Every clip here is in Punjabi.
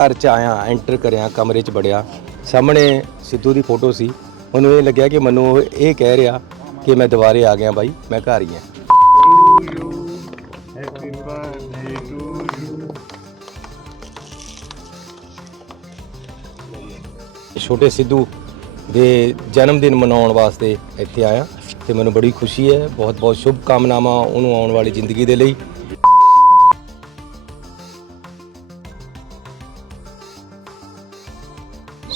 ਘਰ ਚ ਆਇਆ ਐਂਟਰ ਕਰਿਆ, ਕਮਰੇ ਚ ਵੜਿਆ। ਸਾਹਮਣੇ ਸਿੱਧੂ ਦੀ ਫੋਟੋ ਸੀ। ਮੈਨੂੰ ਇਹ ਲੱਗਿਆ ਕਿ ਮੈਨੂੰ ਉਹ ਇਹ ਕਹਿ ਰਿਹਾ ਕਿ ਮੈਂ ਦੁਬਾਰੇ ਆ ਗਿਆ ਬਾਈ, ਮੈਂ ਘਰ ਹੀ ਆ। ਛੋਟੇ ਸਿੱਧੂ ਦੇ ਜਨਮ ਦਿਨ ਮਨਾਉਣ ਵਾਸਤੇ ਇੱਥੇ ਆਇਆ ਤੇ ਮੈਨੂੰ ਬੜੀ ਖੁਸ਼ੀ ਹੈ ਬਹੁਤ ਬਹੁਤ ਸ਼ੁਭ ਕਾਮਨਾਵਾਂ ਉਹਨੂੰ ਆਉਣ ਵਾਲੀ ਜ਼ਿੰਦਗੀ ਦੇ ਲਈ।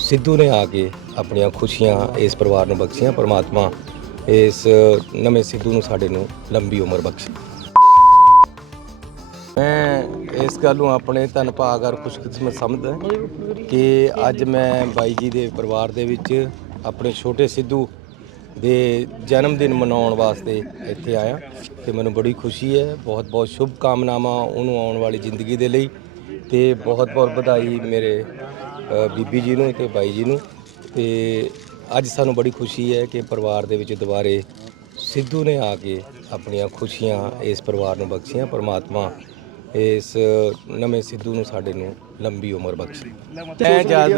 ਸਿੱਧੂ ਨੇ ਆ ਕੇ ਆਪਣੀਆਂ ਖੁਸ਼ੀਆਂ ਇਸ ਪਰਿਵਾਰ ਨੂੰ ਬਖਸ਼ੀਆਂ, ਪਰਮਾਤਮਾ ਇਸ ਨਵੇਂ ਸਿੱਧੂ ਨੂੰ ਸਾਡੇ ਨੂੰ ਲੰਬੀ ਉਮਰ ਬਖਸ਼ੇ। ਮੈਂ ਇਸ ਗੱਲ ਨੂੰ ਆਪਣੇ ਧੰਨ ਭਾਗ ਔਰ ਖੁਸ਼ਕਿਸਮਤ ਸਮਝਦਾ ਕਿ ਅੱਜ ਮੈਂ ਬਾਈ ਜੀ ਦੇ ਪਰਿਵਾਰ ਦੇ ਵਿੱਚ ਆਪਣੇ ਛੋਟੇ ਸਿੱਧੂ ਦੇ ਜਨਮ ਦਿਨ ਮਨਾਉਣ ਵਾਸਤੇ ਇੱਥੇ ਆਇਆ ਤੇ ਮੈਨੂੰ ਬੜੀ ਖੁਸ਼ੀ ਹੈ, ਬਹੁਤ ਬਹੁਤ ਸ਼ੁਭ ਕਾਮਨਾਵਾਂ ਉਹਨੂੰ ਆਉਣ ਵਾਲੀ ਜ਼ਿੰਦਗੀ ਦੇ ਲਈ ਤੇ ਬਹੁਤ ਬਹੁਤ ਵਧਾਈ ਮੇਰੇ ਬੀਬੀ ਜੀ ਨੂੰ ਤੇ ਬਾਈ ਜੀ ਨੂੰ ਤੇ ਅੱਜ ਸਾਨੂੰ ਬੜੀ ਖੁਸ਼ੀ ਹੈ ਕਿ ਪਰਿਵਾਰ ਦੇ ਵਿੱਚ ਦੁਬਾਰੇ ਸਿੱਧੂ ਨੇ ਆ ਕੇ ਆਪਣੀਆਂ ਖੁਸ਼ੀਆਂ ਇਸ ਪਰਿਵਾਰ ਨੂੰ ਬਖਸ਼ੀਆਂ ਪ੍ਰਮਾਤਮਾ ਇਸ ਨਵੇਂ ਸਿੱਧੂ ਨੂੰ ਸਾਡੇ ਨੂੰ ਲੰਬੀ ਉਮਰ ਬਖਸ਼ੇ। ਮੈਂ ਜਦ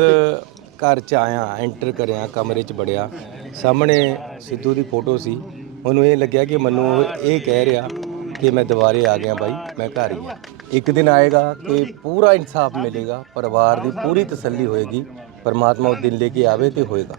ਘਰ ਚ ਆਇਆ ਐਂਟਰ ਕਰਿਆ ਕਮਰੇ ਚ ਵੜਿਆ ਸਾਹਮਣੇ ਸਿੱਧੂ ਦੀ ਫੋਟੋ ਸੀ। ਉਹਨੂੰ ਇਹ ਲੱਗਿਆ ਕਿ ਮੈਨੂੰ ਇਹ ਕਹਿ ਰਿਹਾ ਕਿ ਮੈਂ ਦੁਬਾਰੇ ਆ ਗਿਆ ਬਾਈ, ਮੈਂ ਘਰ ਹੀ ਆ ਇੱਕ ਦਿਨ ਆਏਗਾ ਕਿ ਪੂਰਾ ਇਨਸਾਫ ਮਿਲੇਗਾ, ਪਰਿਵਾਰ ਦੀ ਪੂਰੀ ਤਸੱਲੀ ਹੋਏਗੀ, ਪਰਮਾਤਮਾ ਉਹ ਦਿਨ ਲੈ ਕੇ ਆਵੇ ਤੇ ਹੋਏਗਾ।